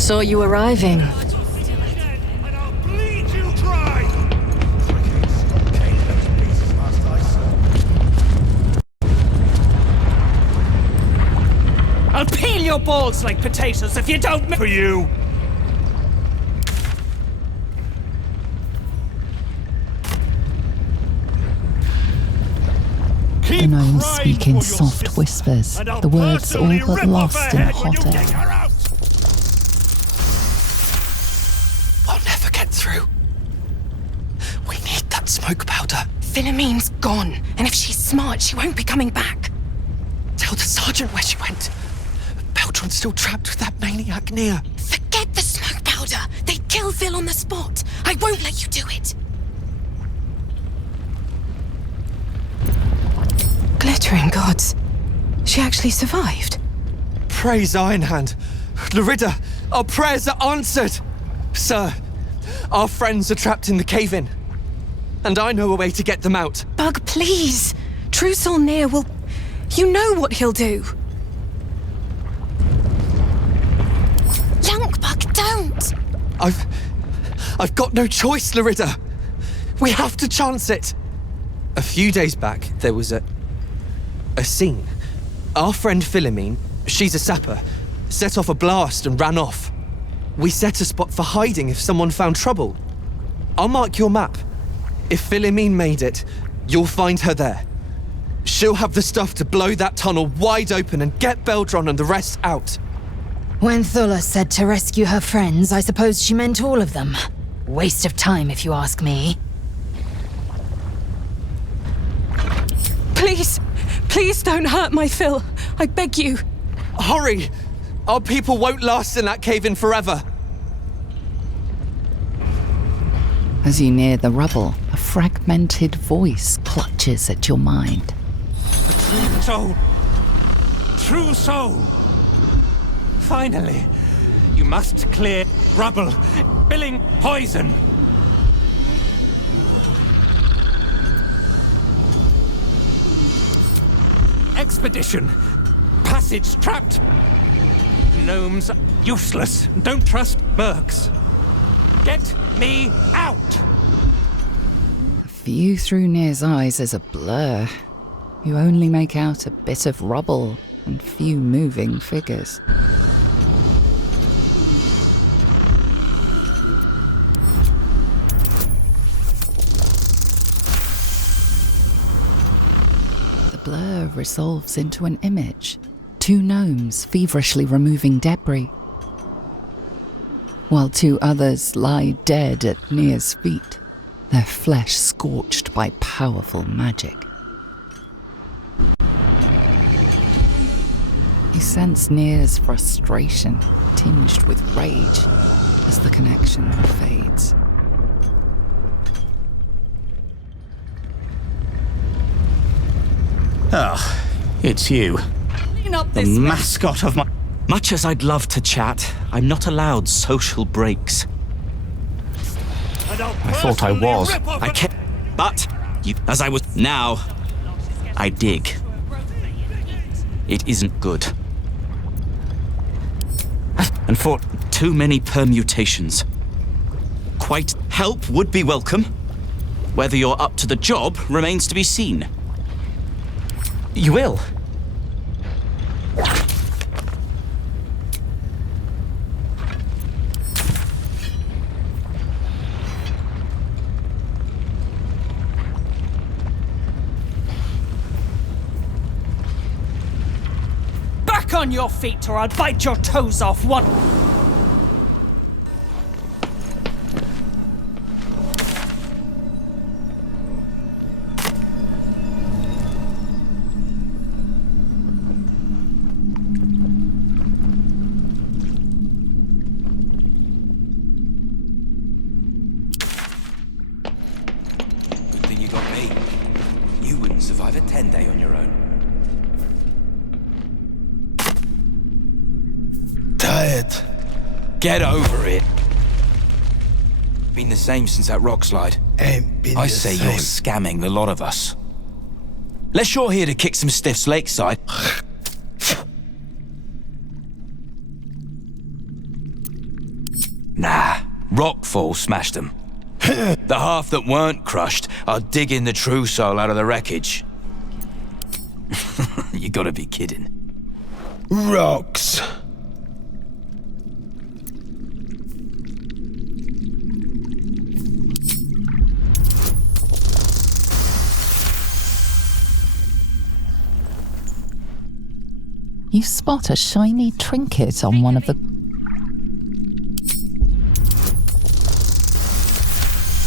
Saw you arriving. I'll peel your balls like potatoes if you don't... For you! The gnomes speak in soft whispers, the words all but lost in hot air. We'll never get through. We need that smoke powder. Philomene's gone, and if she's smart, she won't be coming back. Tell the sergeant where she went. Beltron's still trapped with that maniac near. Forget the smoke powder. They'd kill Phil on the spot. I won't let you do it. Glittering gods. She actually survived. Praise Ironhand. Larida, our prayers are answered. Sir, our friends are trapped in the cave-in. And I know a way to get them out. Bug, please. True Solnir will... You know what he'll do. Bug, don't! I've got no choice, Larida. We have to chance it. A few days back, there was a scene. Our friend Philomene, she's a sapper, set off a blast and ran off. We set a spot for hiding if someone found trouble. I'll mark your map. If Philomene made it, you'll find her there. She'll have the stuff to blow that tunnel wide open and get Beldron and the rest out. When Thula said to rescue her friends, I suppose she meant all of them. Waste of time, if you ask me. Please, please don't hurt my Phil. I beg you. Hurry! Our people won't last in that cave-in forever. As you near the rubble, a fragmented voice clutches at your mind. True soul. True soul. Finally, you must clear rubble, spilling poison. Expedition. Passage trapped. Gnomes useless. Don't trust mercs. Get me out! The view through Nir's eyes is a blur. You only make out a bit of rubble and few moving figures. The blur resolves into an image. Two gnomes feverishly removing debris, while two others lie dead at Nir's feet, their flesh scorched by powerful magic. You sense Nir's frustration, tinged with rage, as the connection fades. Ah, it's you. The mascot of my... Much as I'd love to chat, I'm not allowed social breaks. I thought I was. I can't... But, as I was... Now, I dig. It isn't good. And for too many permutations. Quite help would be welcome. Whether you're up to the job remains to be seen. You will. Back on your feet or I'll bite your toes off one... You got me. You wouldn't survive a 10-day on your own. Tired. Get over it. Been the same since that rock slide. Ain't been I the say same. you're scamming the lot of us. Unless you're here to kick some stiffs lakeside. Nah, rockfall smashed them. The half that weren't crushed are digging the true soul out of the wreckage. You gotta be kidding. Rocks. You spot a shiny trinket on one of the...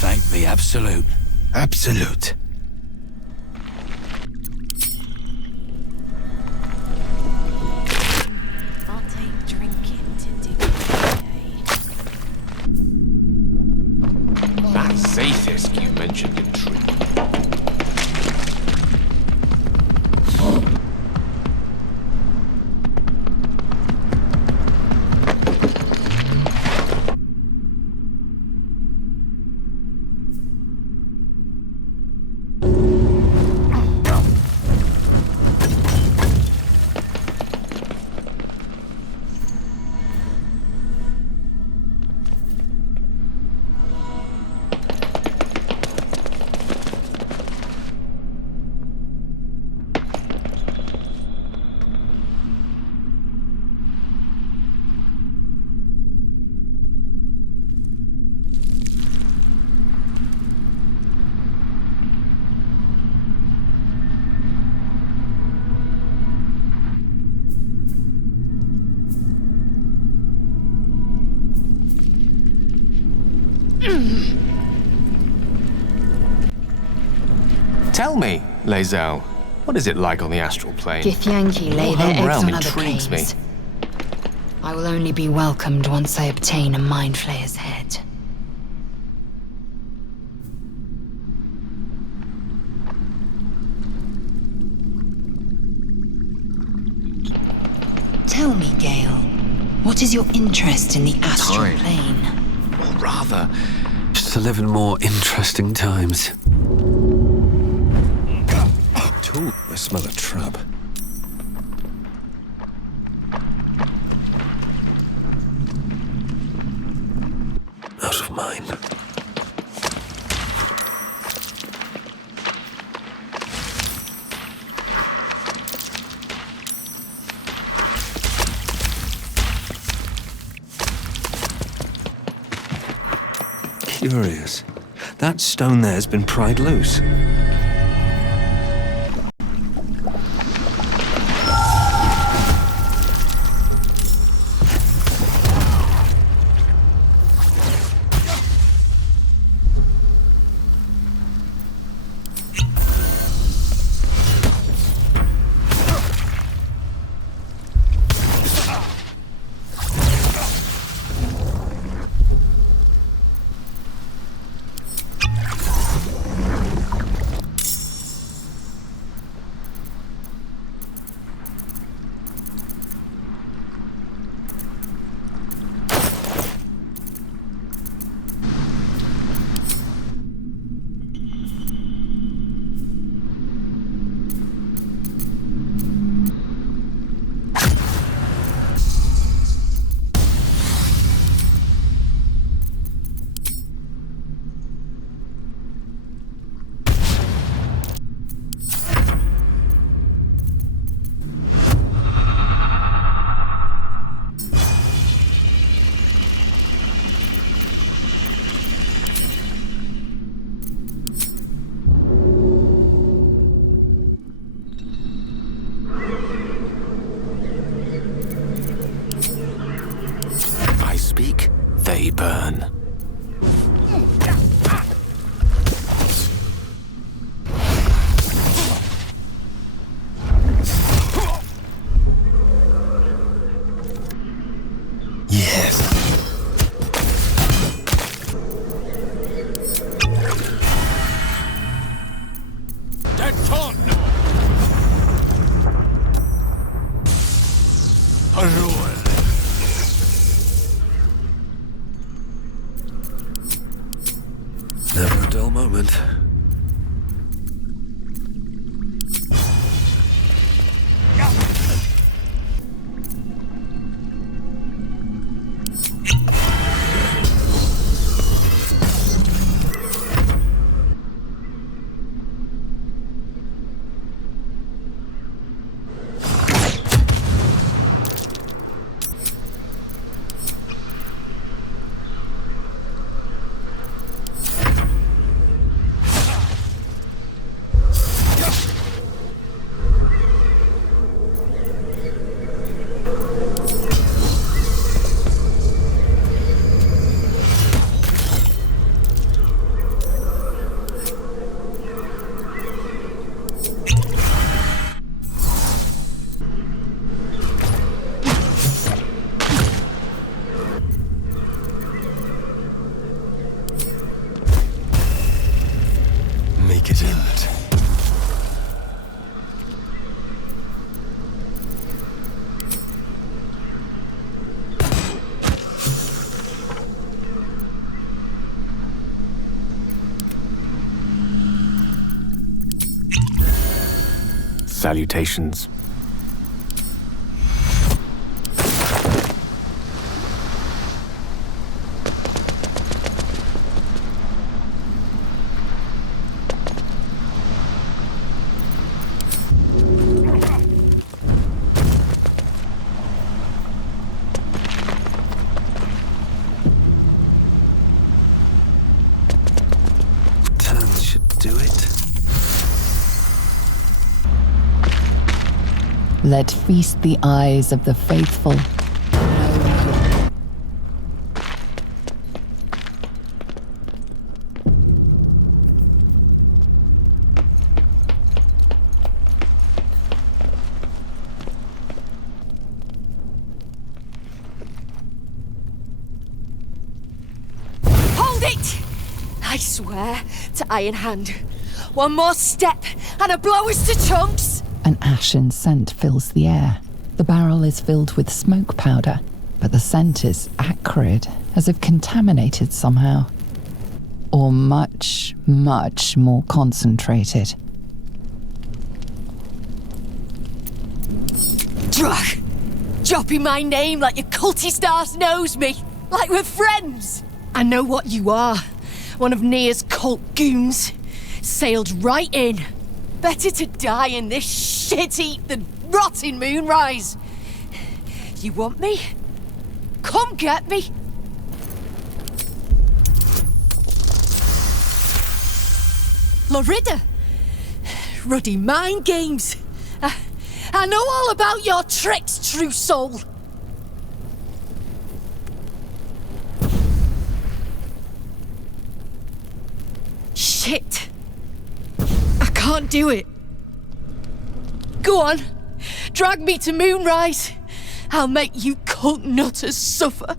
Thank the Absolute. Absolute. That Zaithisk you mentioned in Tree. Tell me, Lae'zel, what is it like on the astral plane? Githyanki lay Your their home eggs realm on other intrigues me. planes. I will only be welcomed once I obtain a Mind Flayer's head. Tell me, Gale, what is your interest in the astral Time. plane? Or rather, just to live in more interesting times. Ooh, I smell a trap. Out of mind. Curious. That stone there has been pried loose. Speak, they burn. Yes. Deton! Ruin. Never a dull moment. salutations. Turns should do it. Let feast the eyes of the faithful. Hold it! I swear to Iron Hand. One more step and I blow us to chunks! An ashen scent fills the air. The barrel is filled with smoke powder, but the scent is acrid, as if contaminated somehow. Or much, much more concentrated. Drug! Dropping my name like your cultist ass knows me. Like we're friends. I know what you are. One of Nia's cult goons. Sailed right in. Better to die in this shit heap than rot in Moonrise. You want me? Come get me. Lorida. Ruddy mind games. I know all about your tricks, true soul. Shit. I can't do it. Go on. Drag me to Moonrise. I'll make you cult nutters suffer.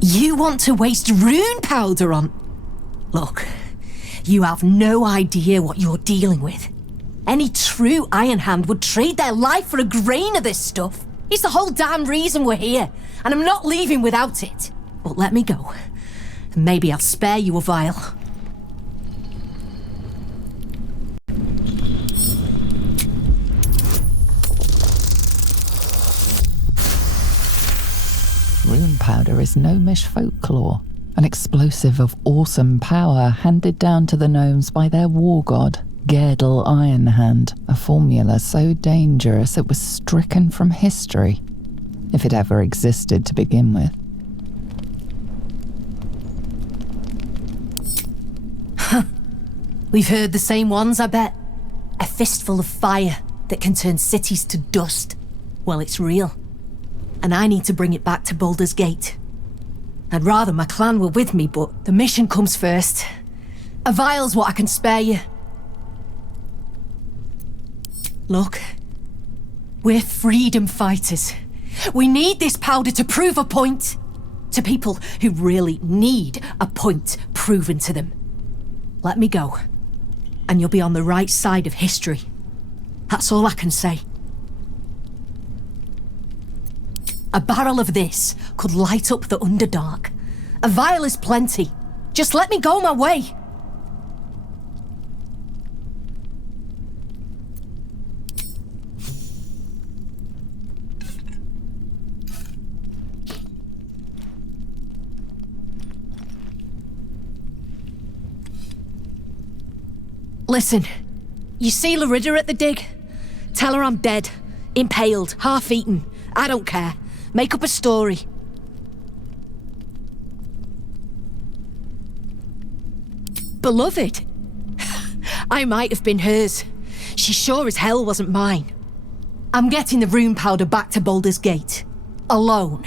You want to waste rune powder on... Look, you have no idea what you're dealing with. Any true Iron Hand would trade their life for a grain of this stuff. It's the whole damn reason we're here, and I'm not leaving without it. But let me go, and maybe I'll spare you a vial. Rune powder is gnomish folklore, an explosive of awesome power handed down to the gnomes by their war god, Gerdel Ironhand, a formula so dangerous it was stricken from history, if it ever existed to begin with. We've heard the same ones, I bet. A fistful of fire that can turn cities to dust. Well, it's real. And I need to bring it back to Baldurs Gate. I'd rather my clan were with me, but the mission comes first. A vial's what I can spare you. Look, we're freedom fighters. We need this powder to prove a point. To people who really need a point proven to them. Let me go, and you'll be on the right side of history. That's all I can say. A barrel of this could light up the Underdark. A vial is plenty. Just let me go my way. Listen, you see Lorida at the dig? Tell her I'm dead, impaled, half-eaten. I don't care. Make up a story. Beloved? I might have been hers. She sure as hell wasn't mine. I'm getting the rune powder back to Baldurs Gate. Alone.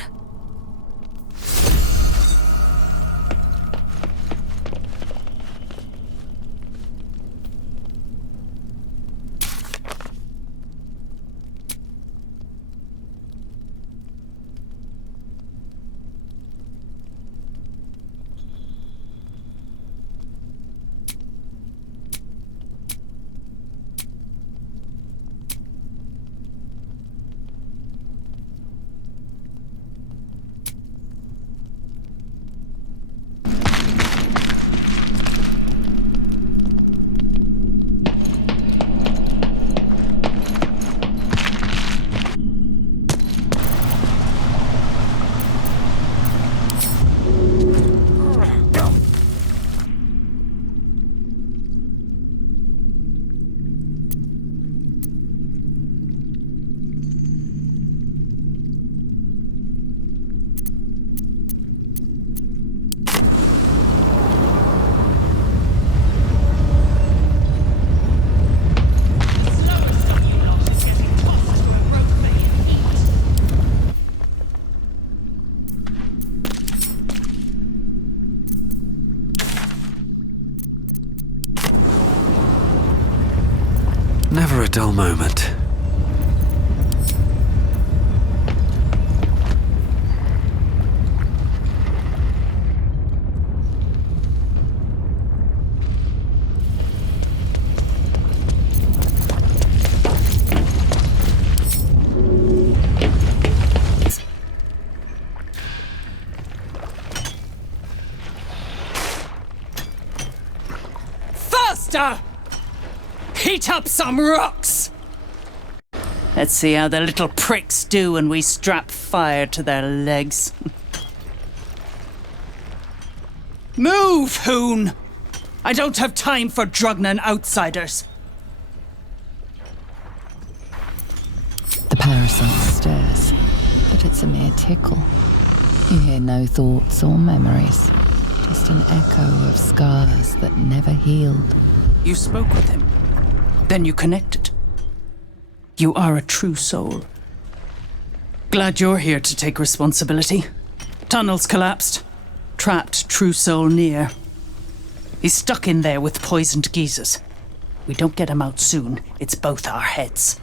dull moment. Faster! Heat up some rocks! Let's see how the little pricks do when we strap fire to their legs. Move, Hoon! I don't have time for Drugnan outsiders. The parasite stirs, but it's a mere tickle. You hear no thoughts or memories, just an echo of scars that never healed. You spoke with him. Then you connected. You are a true soul. Glad you're here to take responsibility. Tunnels collapsed. Trapped true soul near. He's stuck in there with poisoned geezers. We don't get him out soon, it's both our heads.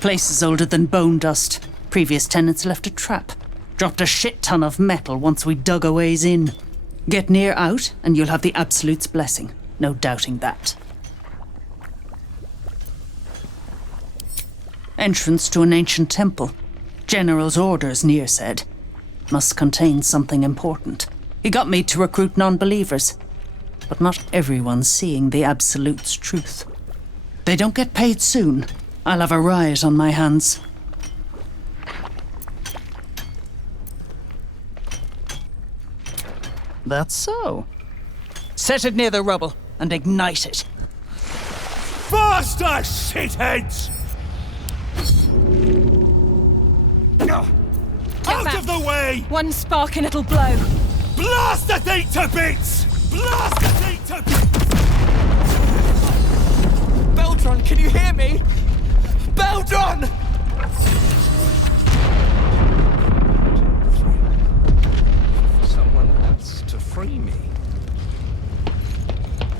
Place is older than bone dust. Previous tenants left a trap. Dropped a shit ton of metal once we dug a ways in. Get near out, and you'll have the Absolute's blessing. No doubting that. Entrance to an ancient temple. General's orders, Near said. Must contain something important. He got me to recruit non-believers. But not everyone's seeing the Absolute's truth. They don't get paid soon. I'll have a riot on my hands. That's so. Set it near the rubble and ignite it. Faster, shitheads! Out of the way! One spark and it'll blow. Blast the thing to bits! Blast the thing to bits! Beldron, can you hear me? Beldron! Someone else to free me.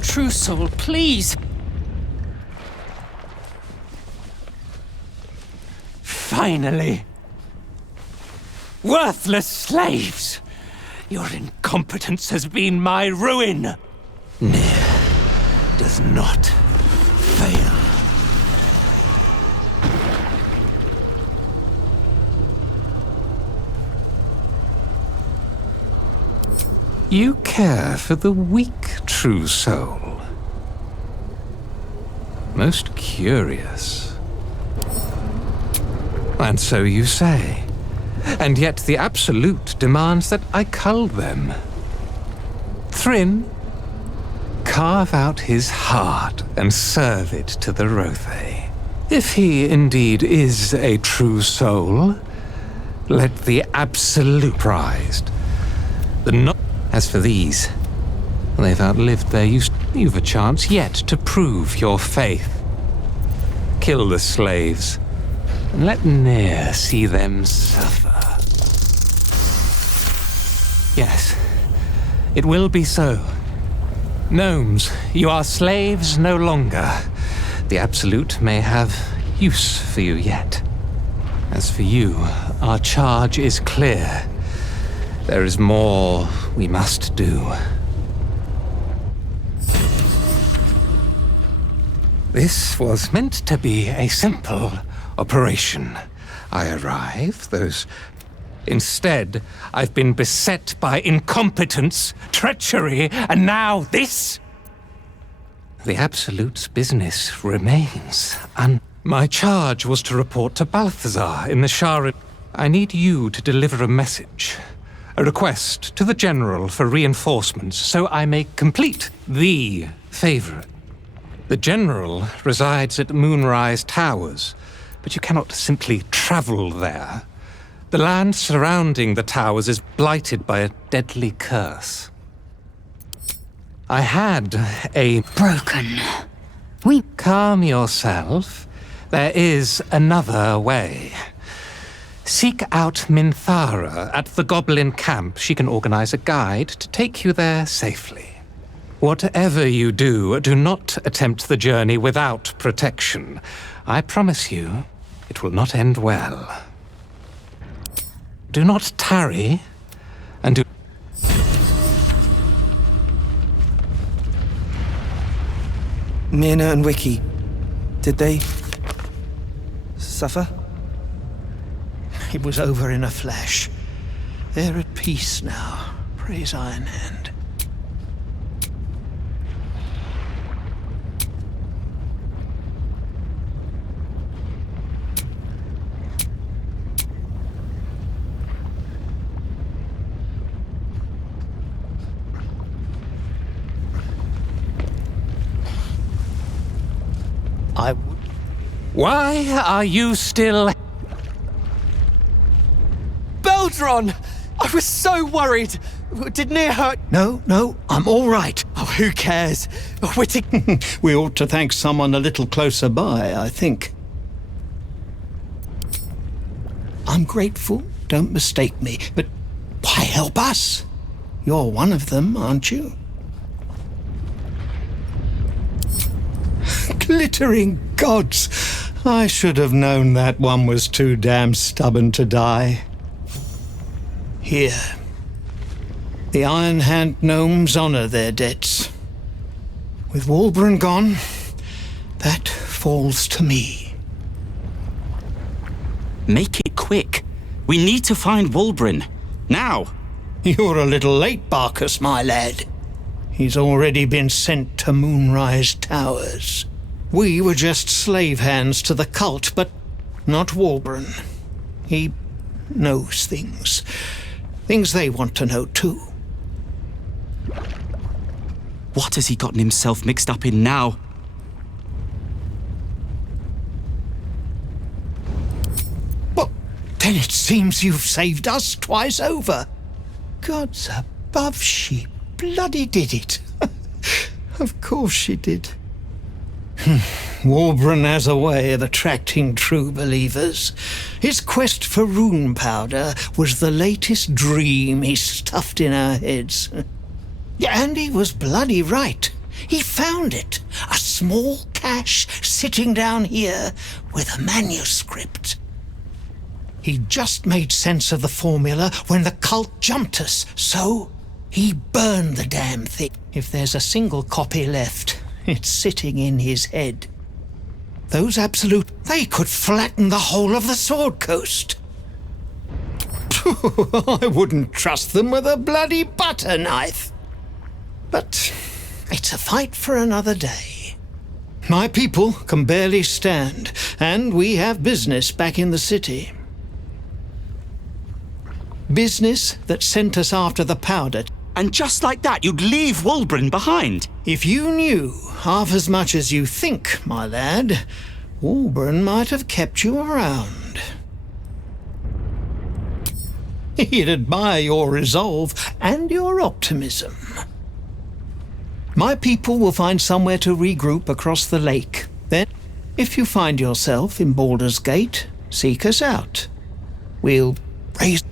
True soul, please. Finally! Worthless slaves! Your incompetence has been my ruin! Near does not fail. You care for the weak, true soul. Most curious. And so you say. And yet the Absolute demands that I cull them. Thrin, carve out his heart and serve it to the Rothe. If he indeed is a true soul, let the Absolute prized. As for these, they've outlived their use. You've a chance yet to prove your faith. Kill the slaves, and let Near see them suffer. Yes, it will be so. Gnomes, you are slaves no longer. The Absolute may have use for you yet. As for you, our charge is clear. There is more we must do. This was meant to be a simple operation. I arrive, those... Instead, I've been beset by incompetence, treachery, and now this? The Absolute's business remains My charge was to report to Balthazar in the Shah. I need you to deliver a message. A request to the General for reinforcements so I may complete the favor. The General resides at Moonrise Towers, but you cannot simply travel there. The land surrounding the towers is blighted by a deadly curse. I had a... Broken. Calm yourself. There is another way. Seek out Minthara at the Goblin camp. She can organize a guide to take you there safely. Whatever you do, do not attempt the journey without protection. I promise you, it will not end well. Do not tarry, and do... Myrna and Wiki, did they suffer? It was over in a flash. They're at peace now, praise Iron Hand. Why are you still... Beldron! I was so worried! Did Near hurt? No, I'm all right. Oh, who cares? We ought to thank someone a little closer by, I think. I'm grateful, don't mistake me, but why help us? You're one of them, aren't you? Glittering gods! I should have known that one was too damn stubborn to die. Here. The Iron Hand gnomes honor their debts. With Walbren gone, that falls to me. Make it quick. We need to find Walbren. Now! You're a little late, Barkus, my lad. He's already been sent to Moonrise Towers. We were just slave hands to the cult, but not Walbren. He knows things. Things they want to know, too. What has he gotten himself mixed up in now? Well, then it seems you've saved us twice over. Gods above, she bloody did it. Of course she did. Walbren has a way of attracting true believers. His quest for rune powder was the latest dream he stuffed in our heads. And he was bloody right. He found it. A small cache sitting down here with a manuscript. He just made sense of the formula when the cult jumped us, so he burned the damn thing. If there's a single copy left, it's sitting in his head. Those absolute... they could flatten the whole of the Sword Coast. I wouldn't trust them with a bloody butter knife. But it's a fight for another day. My people can barely stand, and we have business back in the city. Business that sent us after the powder. And just like that, you'd leave Walbren behind. If you knew half as much as you think, my lad, Walbren might have kept you around. He'd admire your resolve and your optimism. My people will find somewhere to regroup across the lake. Then, if you find yourself in Baldurs Gate, seek us out. We'll raise...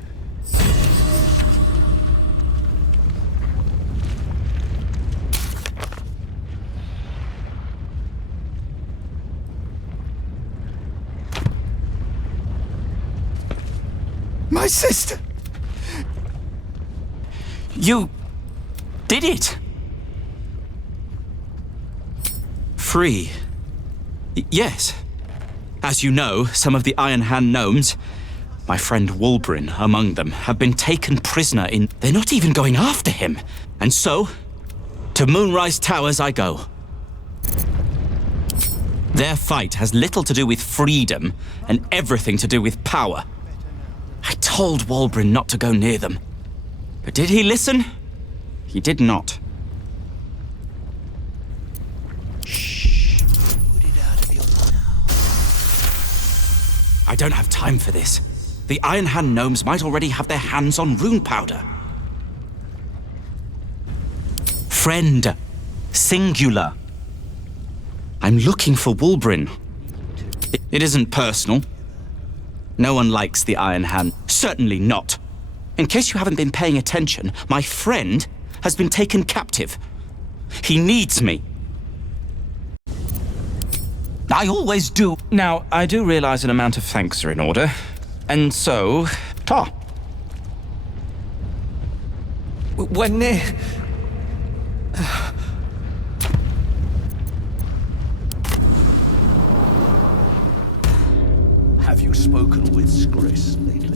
My sister! You did it! Free. Yes. As you know, some of the Iron Hand gnomes, my friend Walbren among them, have been taken prisoner in... They're not even going after him. And so, to Moonrise Towers I go. Their fight has little to do with freedom and everything to do with power. I told Walbren not to go near them. But did he listen? He did not. Shh. Put it out of your mind. I don't have time for this. The Iron Hand gnomes might already have their hands on rune powder. Friend. Singular. I'm looking for Walbren. It isn't personal. No one likes the Iron Hand. Certainly not. In case you haven't been paying attention, my friend has been taken captive. He needs me. I always do. Now, I do realize an amount of thanks are in order. And so, ta. We're near. Have you spoken with Skris lately?